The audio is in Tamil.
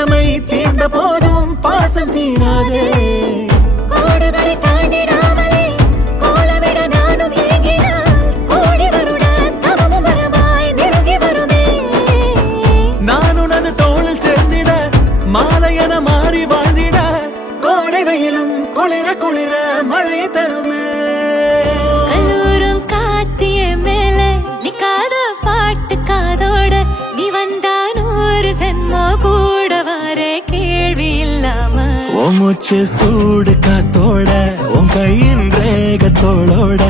இளமை தீர்ந்த போதும் பாசம் தீராதே. கோடுகளை தாண்டிடாமலே கோலமிட நானும் ஏங்கினால் கோடி வருட தவமும் வரமாய் நெருங்கி வருமே. நான் உனது தோளில் சேர்ந்திட மாலையென மாறி வாழ்ந்திட கோடை வெயிலும் குளிர குளிர மழை தருமே. கல்லூரும் காத்திய மேல நிக்காத பாட்டு காதோட நீ வந்தா 100 ஜென்மோ கூட வர கேள்வி இல்லாம. மூச்சு சூடு காத்தோட உன் கையின் ரேகத்தோளோட